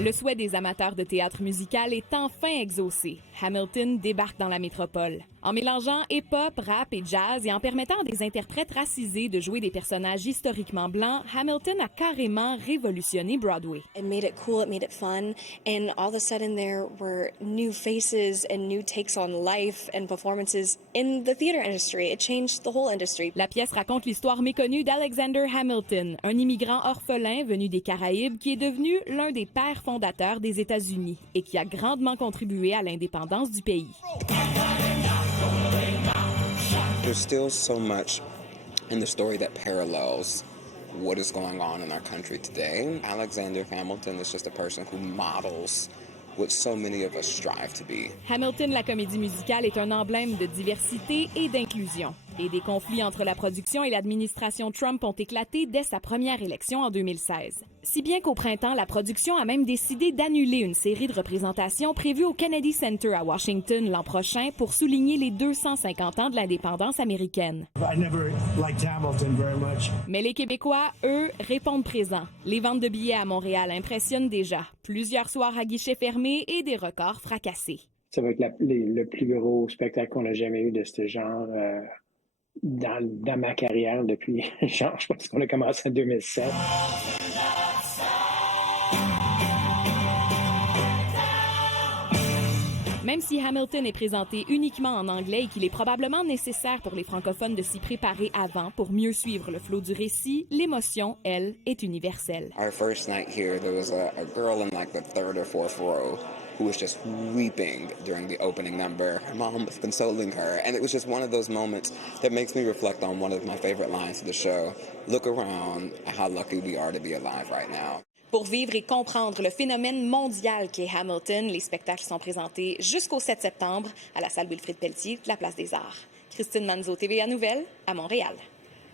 Le souhait des amateurs de théâtre musical est enfin exaucé. Hamilton débarque dans la métropole. En mélangeant hip-hop, rap et jazz et en permettant à des interprètes racisés de jouer des personnages historiquement blancs, Hamilton a carrément révolutionné Broadway. It made it cool, it made it fun, and all of a sudden there were new faces and new takes on life and performances in the theater industry. It changed the whole industry. La pièce raconte l'histoire méconnue d'Alexander Hamilton, un immigrant orphelin venu des Caraïbes qui est devenu l'un des pères fondateurs des États-Unis et qui a grandement contribué à l'indépendance du pays. There's still so much in the story that parallels what is going on in our country today. Alexander Hamilton is just a person who models what so many of us strive to be. Hamilton, la comédie musicale, est un emblème de diversité et d'inclusion. Et des conflits entre la production et l'administration Trump ont éclaté dès sa première élection en 2016. Si bien qu'au printemps, la production a même décidé d'annuler une série de représentations prévues au Kennedy Center à Washington l'an prochain pour souligner les 250 ans de l'indépendance américaine. I never liked Hamilton very much. Mais les Québécois, eux, répondent présents. Les ventes de billets à Montréal impressionnent déjà. Plusieurs soirs à guichet fermé et des records fracassés. Ça va être le plus gros spectacle qu'on a jamais eu de ce genre dans ma carrière depuis, genre, je pense qu'on a commencé en 2007. Même si Hamilton est présenté uniquement en anglais et qu'il est probablement nécessaire pour les francophones de s'y préparer avant pour mieux suivre le flot du récit, l'émotion, elle, est universelle. Our first night here, there was a girl in like the third or fourth row who was just weeping during the opening number. Her mom was consoling her, and it was just one of those moments that makes me reflect on one of my favorite lines of the show. Look around at how lucky we are to be alive right now. Pour vivre et comprendre le phénomène mondial qu'est Hamilton, les spectacles sont présentés jusqu'au 7 septembre à la salle Wilfrid Pelletier de la Place des Arts. Christine Manzo, TVA Nouvelles, à Montréal.